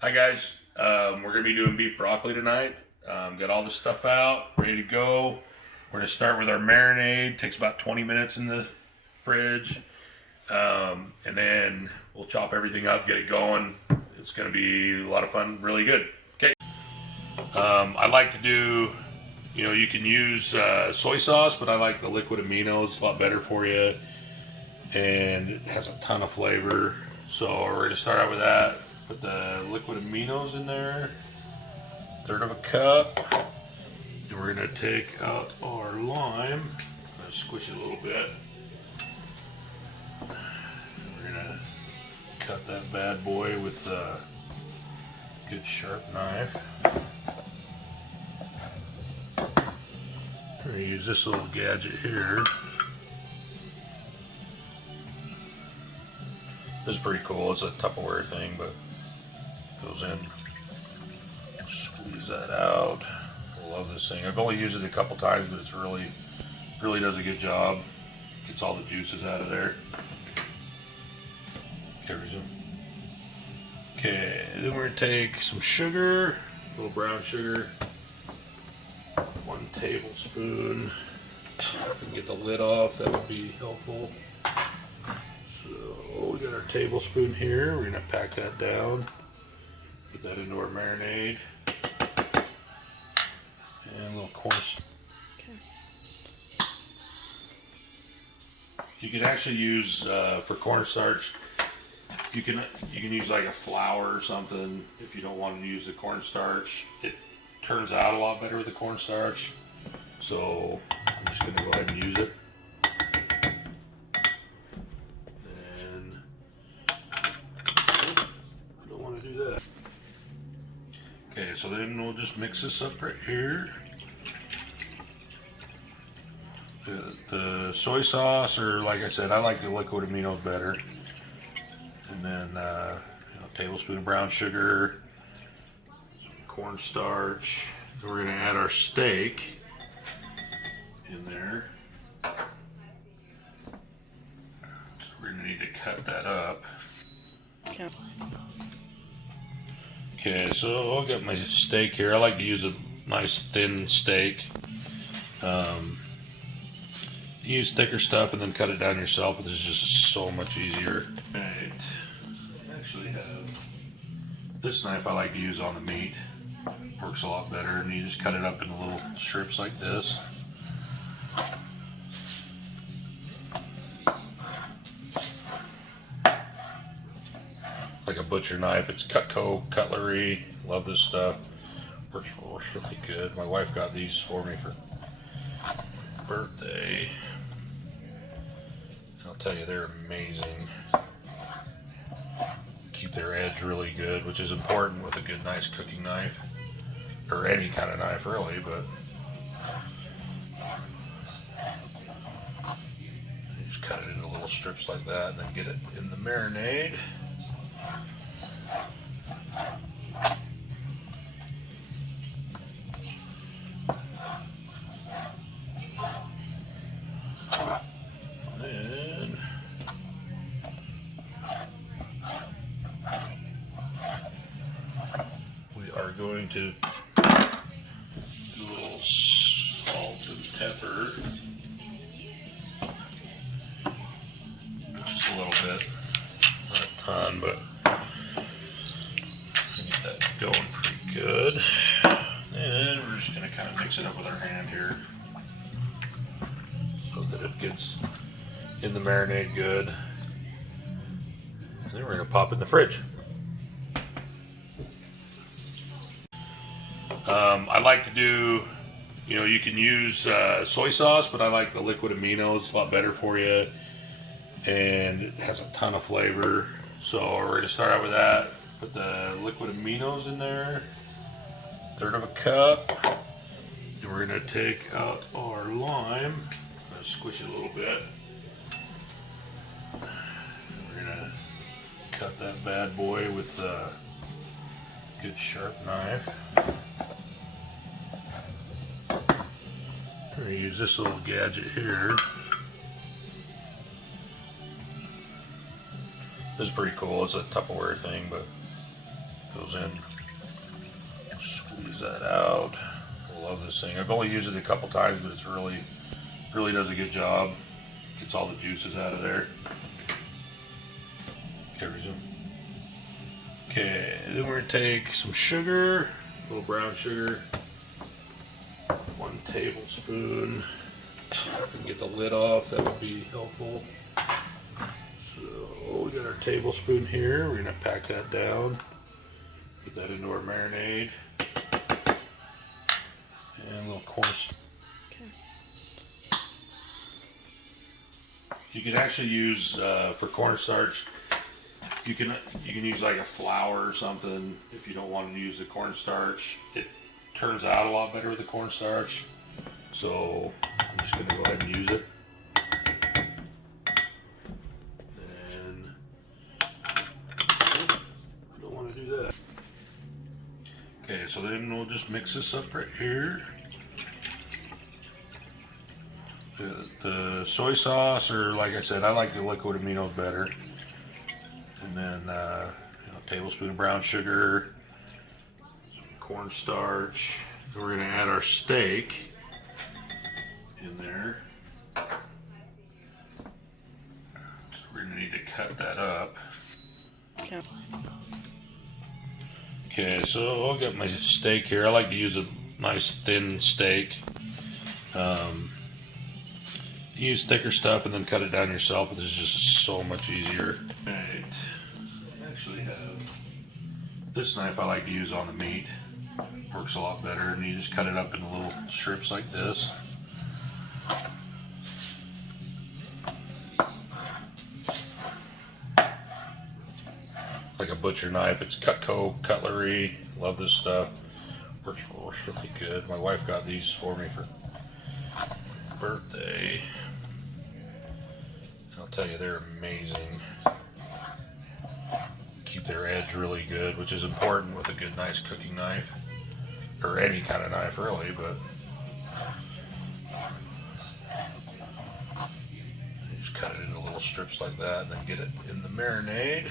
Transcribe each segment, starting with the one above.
Hi guys, we're going to be doing beef broccoli tonight. Got all the stuff out, ready to go. We're going to start with our marinade. Takes about 20 minutes in the fridge. And then we'll chop everything up, get it going. It's going to be a lot of fun, really good. Okay. I like to do, you can use soy sauce, but I like the liquid amino. It's a lot better for you. And it has a ton of flavor. So we're going to start out with that. Put the liquid aminos in there, 1/3 of a cup. And we're gonna take out our lime. I'm gonna squish it a little bit. We're gonna cut that bad boy with a good sharp knife. We're gonna use this little gadget here. This is pretty cool. It's a Tupperware thing, but goes in, squeeze that out. I love this thing. I've only used it a couple times, but it's really does a good job. Gets all the juices out of there. Okay, resume. Okay, then we're gonna take some sugar, a little brown sugar, 1 tablespoon. If we can get the lid off, that would be helpful. So we got our tablespoon here. We're gonna pack that down. Put that into our marinade. And a little cornstarch. Okay. You can actually use for cornstarch. You can use like a flour or something if you don't want to use the cornstarch. It turns out a lot better with the cornstarch. So I'm just gonna go ahead and use it. And I don't want to do that. Okay, so then we'll just mix this up right here. The soy sauce, or like I said, I like the liquid aminos better. And then a tablespoon of brown sugar, some cornstarch. And we're gonna add our steak in there. So we're gonna need to cut that up. Okay. Okay, so I've got my steak here. I like to use a nice thin steak. You use thicker stuff and then cut it down yourself, but this is just so much easier. Right. I actually have this knife I like to use on the meat. Works a lot better, and you just cut it up into little strips like this. Like a butcher knife. It's Cutco cutlery. Love this stuff. Works really good. My wife got these for me for birthday. I'll tell you, they're amazing. Keep their edge really good, which is important with a good, nice cooking knife, or any kind of knife, really. But you just cut it into little strips like that, and then get it in the marinade. And we are going to do a little salt and pepper. Just a little bit, not a ton, but get that going pretty good. And we're just going to kind of mix it up with our hand here so that it gets in the marinade good. And then we're going to pop it in the fridge. I like to do, you can use soy sauce, but I like the liquid amino. It's a lot better for you. And it has a ton of flavor. So we're going to start out with that. Put the liquid aminos in there, 1/3 of a cup. And we're going to take out our lime. I'm going to squish it a little bit. We're going to cut that bad boy with a good sharp knife. We're going to use this little gadget here. This is pretty cool. It's a Tupperware thing, but Goes in. Squeeze that out. I love this thing. I've only used it a couple times, but it's really does a good job. Gets all the juices out of there. Okay, resume. Okay, then we're gonna take some sugar, a little brown sugar, 1 tablespoon. Get the lid off, that would be helpful. So we got our tablespoon here. We're gonna pack that down. Get that into our marinade. And a little cornstarch. Okay. You can actually use for cornstarch. You can use like a flour or something if you don't want to use the cornstarch. It turns out a lot better with the cornstarch. So I'm just going to go ahead and use it. And don't want to do that. Okay, so then we'll just mix this up right here. The soy sauce, or like I said, I like the liquid aminos better. And then a tablespoon of brown sugar, some cornstarch. And we're going to add our steak in there. So we're going to need to cut that up. Okay. Okay, so I've got my steak here. I like to use a nice thin steak. Use thicker stuff and then cut it down yourself, but this is just so much easier. Right. I actually have this knife I like to use on the meat. Works a lot better, and you just cut it up into little strips like this. Like a butcher knife. It's Cutco cutlery. Love this stuff. Works really good. My wife got these for me for birthday. I'll tell you, they're amazing. Keep their edge really good, which is important with a good, nice cooking knife, or any kind of knife, really. But you just cut it into little strips like that, and then get it in the marinade.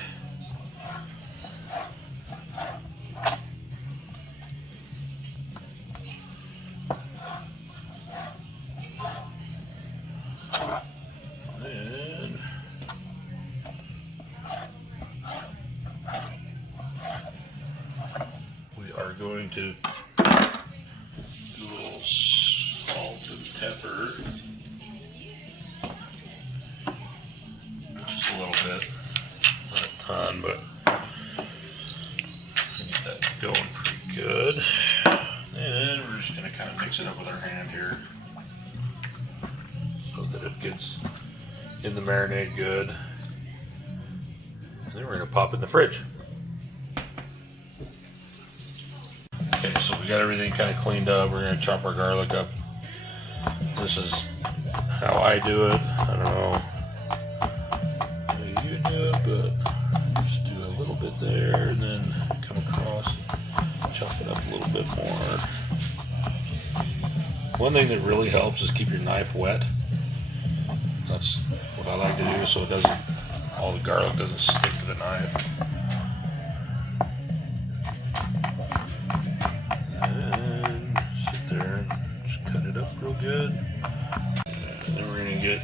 Going to do a little salt and pepper, just a little bit, not a ton, but get that going pretty good. And we're just going to kind of mix it up with our hand here so that it gets in the marinade good. And then we're going to pop it in the fridge. Okay, so we got everything kind of cleaned up. We're going to chop our garlic up. This is how I do it. I don't know how you do it, but just do a little bit there and then come across and chop it up a little bit more. One thing that really helps is keep your knife wet. That's what I like to do so it doesn't, all the garlic doesn't stick to the knife. Good. And then we're going to get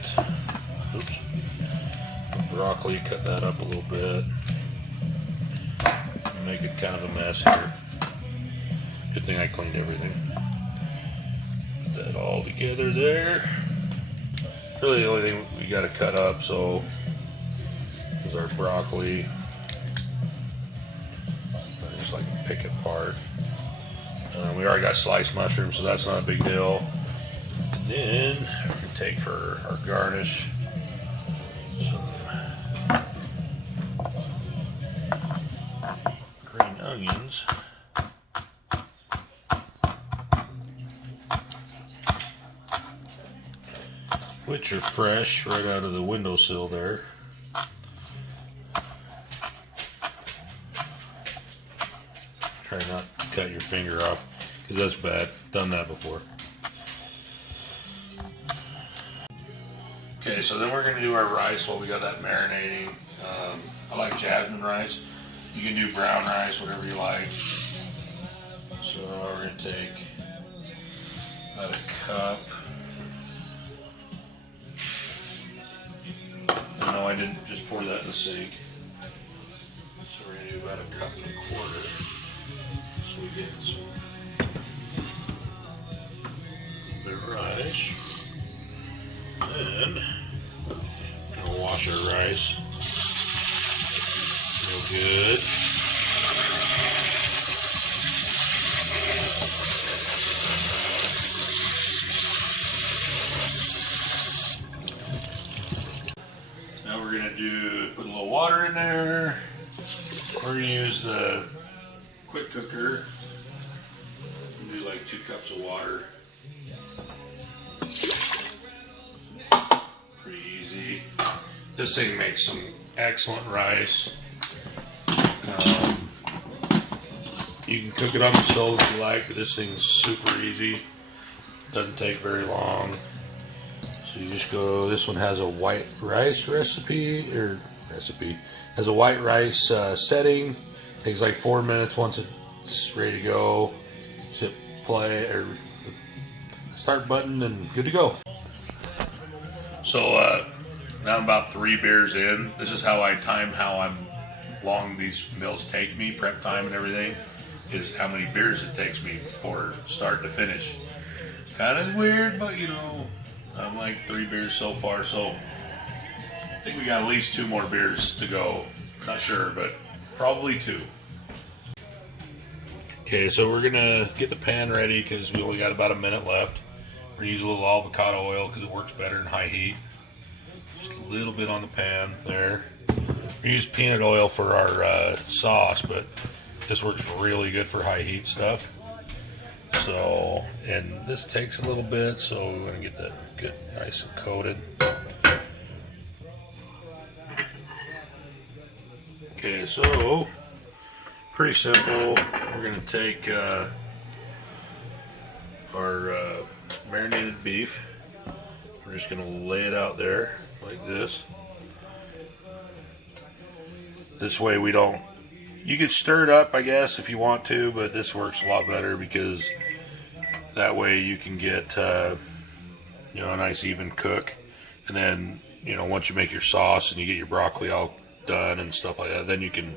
broccoli, cut that up a little bit. Make it kind of a mess here. Good thing I cleaned everything. Put that all together there. Really the only thing we got to cut up so is our broccoli. I just like to pick it apart. We already got sliced mushrooms, so that's not a big deal. Then we're going to take for our garnish some green onions. Which are fresh right out of the windowsill there. Try not to cut your finger off because that's bad. Done that before. Okay, so then we're going to do our rice while we got that marinating. I like jasmine rice. You can do brown rice, whatever you like. So we're going to take about a cup. No, I didn't just pour that in the sink. So we're going to do about a cup and a quarter. So we get some bit of rice. Then we're going to wash our rice real good. Now we're going to put a little water in there. We're going to use the quick cooker. Do like 2 cups of water. Pretty easy. This thing makes some excellent rice. You can cook it on the stove if you like, but this thing's super easy. Doesn't take very long. So you just go, this one has a white rice recipe, has a white rice setting. Takes like 4 minutes. Once it's ready to go, just hit play or the start button and good to go. So now I'm about 3 beers in. This is how I time how long these meals take me, prep time and everything, is how many beers it takes me for start to finish. Kind of weird, but you know, I'm like 3 beers so far, so I think we got at least 2 more beers to go. Not sure, but probably 2. Okay, so we're gonna get the pan ready because we only got about a minute left. We're gonna use a little avocado oil because it works better in high heat. Just a little bit on the pan there. We use peanut oil for our sauce, but this works really good for high heat stuff. So, and this takes a little bit, so we're gonna get that good, nice and coated. Okay, so pretty simple. We're gonna take our marinated beef. We're just gonna lay it out there like this. This way we don't, you could stir it up I guess if you want to, but this works a lot better because that way you can get you know, a nice even cook. And then, you know, once you make your sauce and you get your broccoli all done and stuff like that, then you can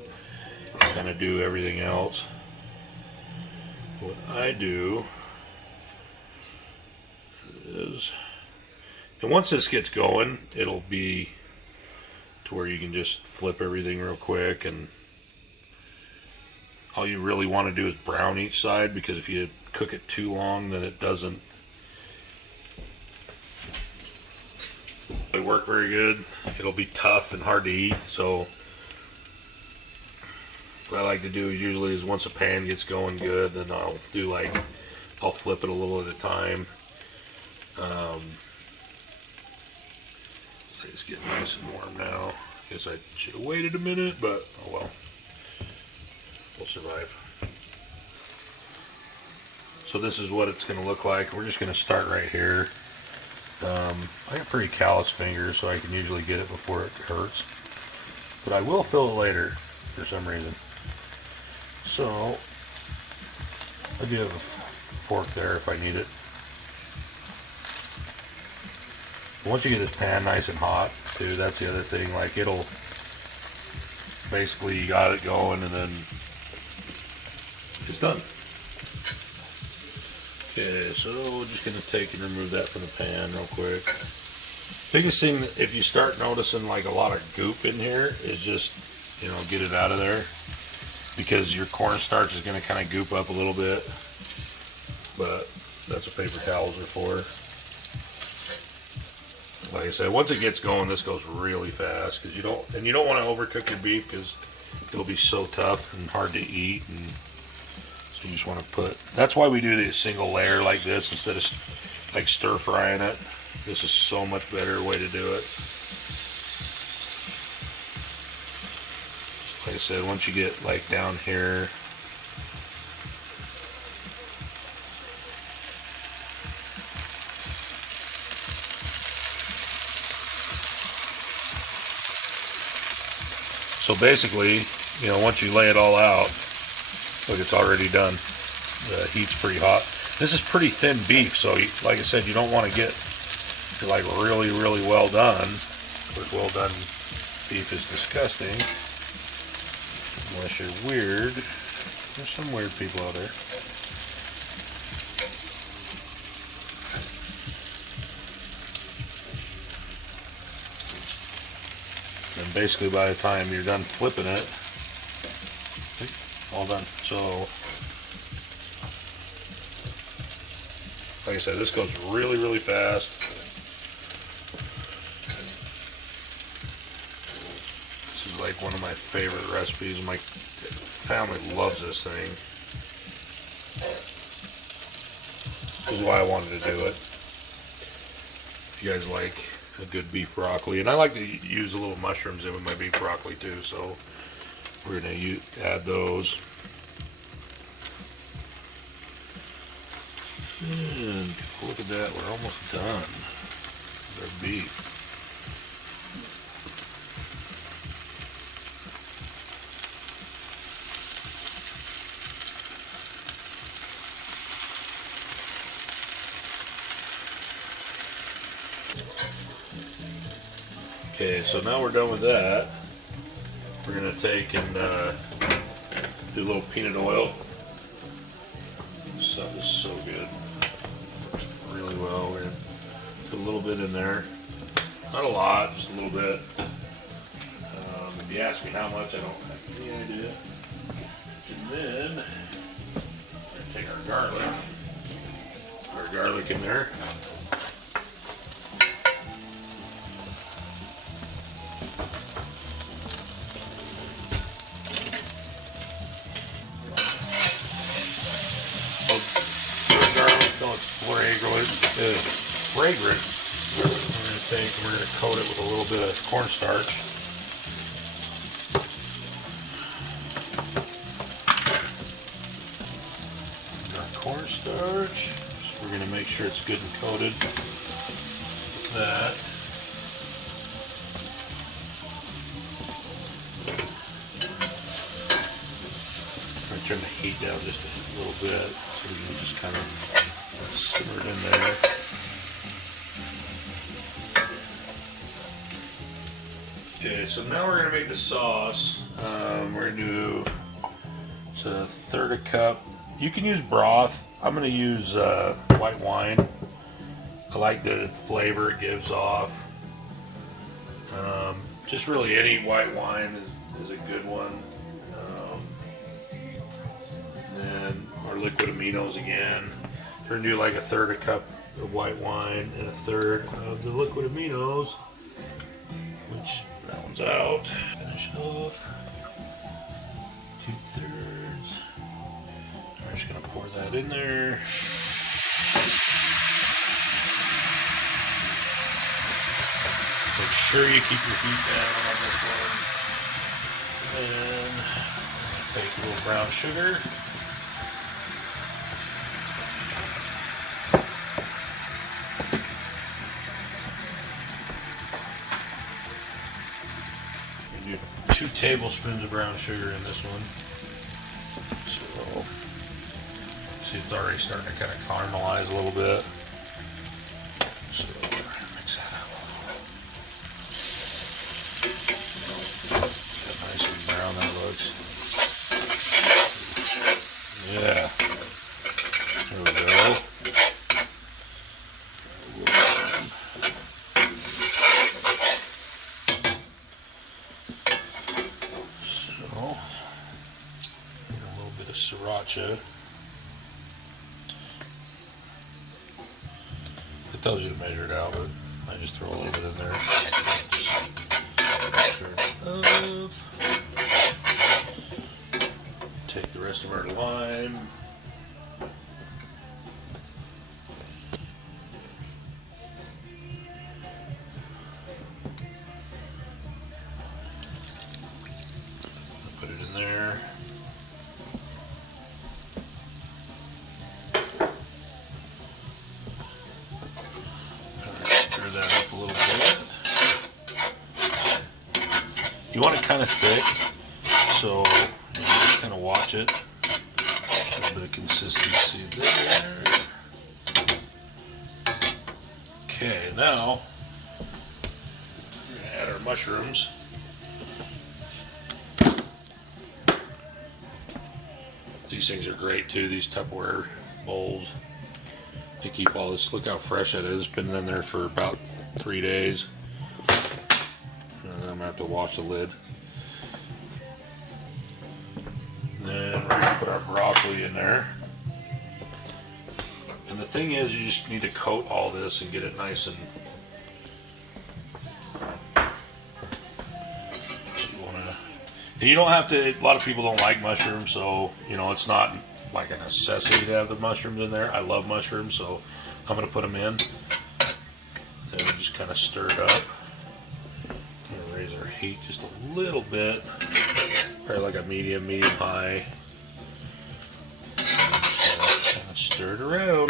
kind of do everything else. What I do is, and once this gets going, it'll be to where you can just flip everything real quick, and all you really want to do is brown each side, because if you cook it too long, then it doesn't really work very good. It'll be tough and hard to eat. So what I like to do usually is once a pan gets going good, then I'll flip it a little at a time. It's getting nice and warm now. Guess I should have waited a minute, but oh well. We'll survive. So this is what it's going to look like. We're just going to start right here. I got pretty callous fingers, so I can usually get it before it hurts. But I will fill it later for some reason. So I do have a fork there if I need it. Once you get this pan nice and hot, too, that's the other thing. Like, it'll basically, you got it going, and then it's done. Okay, so we're just going to take and remove that from the pan real quick. Biggest thing, if you start noticing like a lot of goop in here, is just, you know, get it out of there, because your cornstarch is going to kind of goop up a little bit. But that's what paper towels are for. Like I said, once it gets going, this goes really fast, because you don't want to overcook your beef, because it'll be so tough and hard to eat. And so you just want to put, that's why we do the single layer like this instead of like stir frying it. This is so much better way to do it. Like I said, once you get like down here, so basically, you know, once you lay it all out, look, it's already done. The heat's pretty hot. This is pretty thin beef, so like I said, you don't want to get like really, really well done. But well done beef is disgusting. Unless you're weird. There's some weird people out there. And basically by the time you're done flipping it, all done. So, like I said, this goes really, really fast. This is like one of my favorite recipes. My family loves this thing. This is why I wanted to do it. If you guys like a good beef broccoli, and I like to use a little mushrooms in with my beef broccoli too, so we're going to add those. And look at that, we're almost done with our beef. Okay, so now we're done with that. We're going to take and do a little peanut oil. This stuff is so good. Works really well. We're going to put a little bit in there. Not a lot, just a little bit. If you ask me how much, I don't have any idea. And then we're going to take our garlic. Put our garlic in there. Fragrant. We're going to coat it with a little bit of cornstarch. Our cornstarch. So we're going to make sure it's good and coated with that. I'm going to turn the heat down just a little bit so we can just kind of simmer it in there. Okay, so now we're going to make the sauce. We're going to do, it's a third a cup. You can use broth. I'm going to use white wine. I like the flavor it gives off. Just really any white wine is a good one. And our liquid aminos again. We're going to do like a third a cup of white wine and a third of the liquid aminos, which rounds out. Finish off. 2/3. We're just going to pour that in there. Make sure you keep your heat down on this one. And take a little brown sugar. Do 2 tablespoons of brown sugar in this one. So, see, it's already starting to kind of caramelize a little bit. So, mix that up. Nice and brown that looks. Yeah. There we go. Sriracha. It tells you to measure it out, but I just throw a little bit in there. Take the rest of our lime. Put it in there. That up a little bit. You want it kind of thick, So just kind of watch it. A little bit of consistency there. Okay, now we're going to add our mushrooms. These things are great too, these Tupperware bowls. They keep all this. Look how fresh that is. Been in there for about 3 days. And I'm going to have to wash the lid. And then we're going to put our broccoli in there. And the thing is, you just need to coat all this and get it nice and you don't have to. A lot of people don't like mushrooms, so you know it's not like a necessity to have the mushrooms in there. I love mushrooms, so I'm going to put them in. Then we just kind of stir it up. I'm going to raise our heat just a little bit, probably like a medium high. Just kind of stir it around.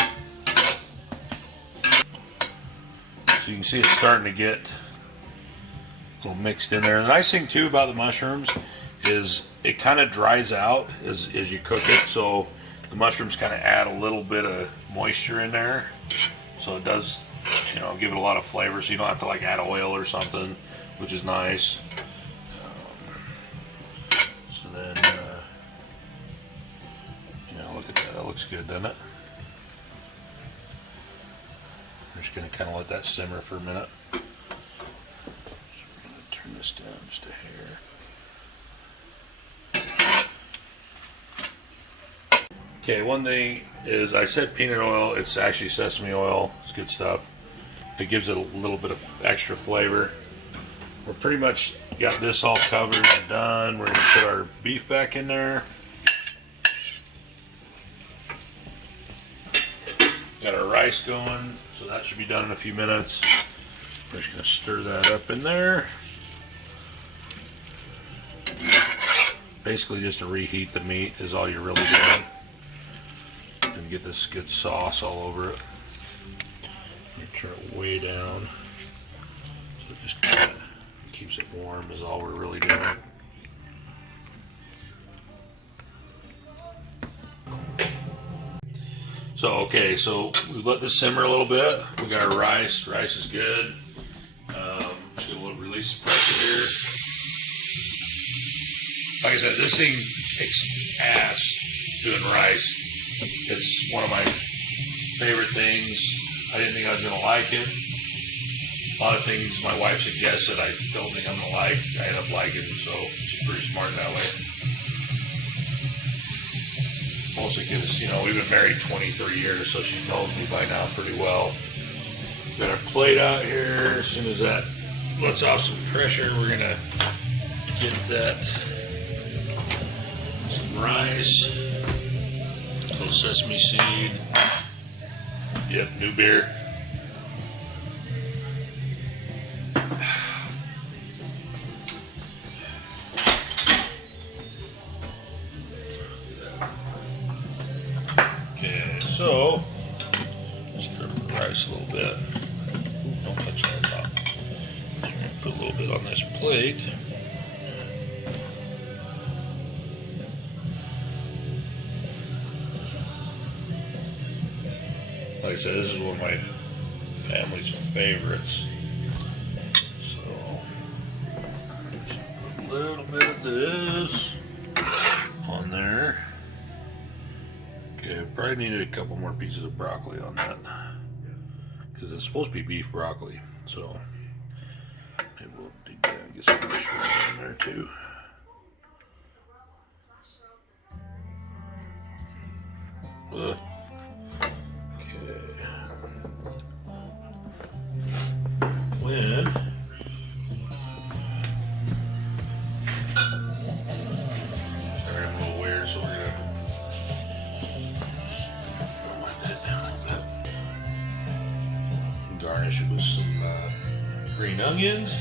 So you can see it's starting to get a little mixed in there. The nice thing too about the mushrooms is it kind of dries out as you cook it, so the mushrooms kind of add a little bit of moisture in there, so it does, you know, give it a lot of flavor, so you don't have to like add oil or something, which is nice. So then you know, look at that, that looks good, doesn't it? I'm just going to kind of let that simmer for a minute. Turn this down just a hair. Okay, one thing is, I said peanut oil, it's actually sesame oil. It's good stuff. It gives it a little bit of extra flavor. We're pretty much got this all covered and done. We're going to put our beef back in there. Got our rice going, so that should be done in a few minutes. We're just going to stir that up in there. Basically just to reheat the meat is all you're really doing. And get this good sauce all over it. Turn it way down. So it just kind of keeps it warm is all we're really doing. So okay, so we've let this simmer a little bit. We got our rice. Rice is good. Just gonna release the pressure here. Like I said, this thing kicks ass doing rice. It's one of my favorite things. I didn't think I was going to like it. A lot of things my wife suggested I don't think I'm going to like. I end up liking it, so she's pretty smart that way. Mostly because, you know, we've been married 23 years, so she knows me by now pretty well. Got our plate out here. As soon as that lets off some pressure, we're going to get that, some rice. Little sesame seed. Yep, new beer. Okay, so just cover the rice a little bit. Don't touch it on top. Put a little bit on this plate. Like I said, this is one of my family's favorites. So, just put a little bit of this on there. Okay, probably needed a couple more pieces of broccoli on that. Because it's supposed to be beef broccoli. So, maybe we'll dig down and get some mushrooms in there too. When sorry, I'm a little weird, so we're gonna wipe that down like that. Garnish it with some green onions.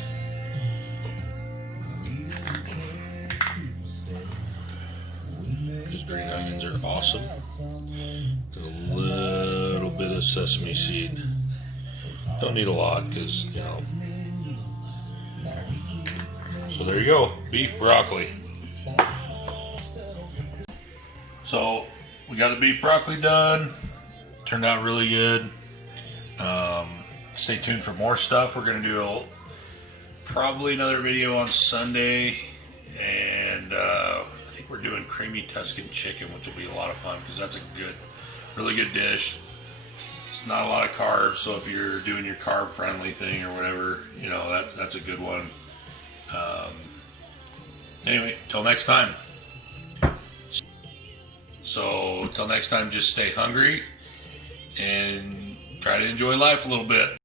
Because green onions are awesome. A little bit of sesame seed. Don't need a lot because, you know. So there you go, beef broccoli. So we got the beef broccoli done. Turned out really good. Stay tuned for more stuff. We're gonna do probably another video on Sunday, and I think we're doing creamy Tuscan chicken, which will be a lot of fun because that's a really good dish. It's not a lot of carbs, so if you're doing your carb friendly thing or whatever, you know, that's a good one. Anyway, till next time. So till next time, just stay hungry and try to enjoy life a little bit.